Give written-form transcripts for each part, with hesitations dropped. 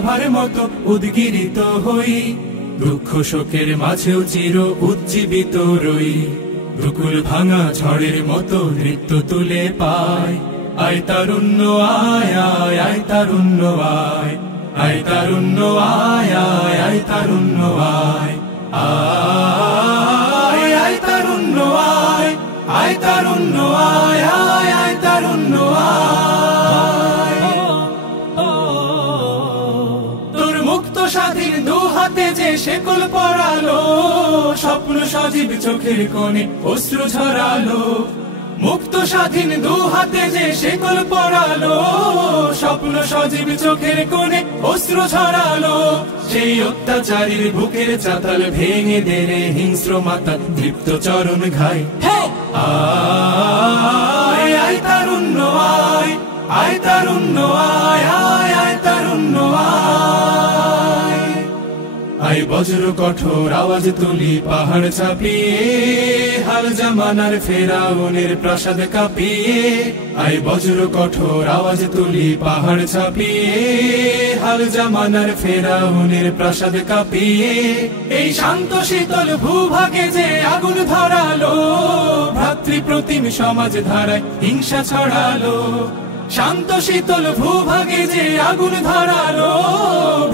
লাভার মতো উদ্গিরিত হই, দুঃখ শোকের মাঝেও চির উজ্জীবিত রই। দুকুল ভাঙা ঝড়ের মতো নৃত্য তুলে পায়, আয় তারুণ্য আয় আয় আয় তারুণ্য আয়, আয় তারুণ্য আয় আয় আয় তারুণ্য আয়, আয় আয় তারুণ্য আয়, আয় তারুণ্য আয় আয় আয় তারুণ্য আয়। তোর মুক্ত স্বাধীন দু হাতে যে শেকল পরালো, স্বপ্ন সজীব চোখের কোণে অশ্রু ঝরালো। মুক্ত স্বাধীন দু হাতে যে শেকল পরালো, স্বপ্ন সজীব চোখের কোণে অশ্রু ঝরালো। সেই অত্যাচারীর বুকের চাতাল ভেঙে দেরে হিংস্র মাতা তৃপ্ত চরণ ঘাই। আয় আয় তারুণ্য আয়, আয় তারুণ্য আয় আয় আয় তারুণ্য আয়। আয় বজ্র কঠোর আওয়াজ তুলি পাহাড় চাপিয়ে, হাল জামানার ফেরাউনের প্রাসাদ কাঁপিয়ে। আয় বজ্র কঠোর আওয়াজ তুলি পাহাড় চাপিয়ে, হাল জামানার ফেরাউনের প্রাসাদ কাঁপিয়ে। এই শান্ত শীতল ভূভাগে যে আগুন ধরালো, ভ্রাতৃপ্রতিম সমাজ ধারায় হিংসা ছড়ালো। শান্ত শীতল ভূভাগে যে আগুন ধরালো,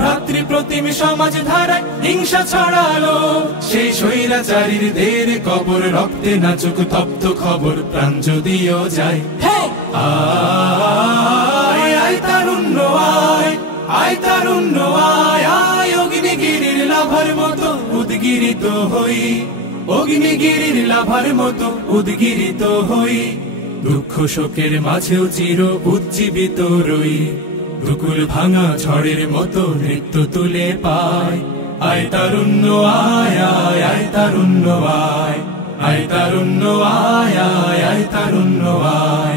ভ্রাতৃপ্রতিম সমাজ ধারায় হিংসা ছড়ালো। সেই স্বৈরাচারীর দের কবর রক্তে নাচুক তপ্ত খবর, প্রাণ যদিও যায়। আয় আয় তারুণ্য আয়, আয় তারুণ্য আয় আয়। অগ্নিগিরির লাভার মতো উদ্গিরিত হই, অগ্নিগিরির লাভার মতো উদ্গিরিত হই। দুঃখ শোকের মাঝেও চির উজ্জীবিত রই, দুকুল ভাঙা ঝড়ের মতো নৃত্য তুলে পায়। আয় তারুণ্য আয় আয় আয় তারুণ্য আয়, আয় তারুণ্য আয় আয় আয় তারুণ্য আয়।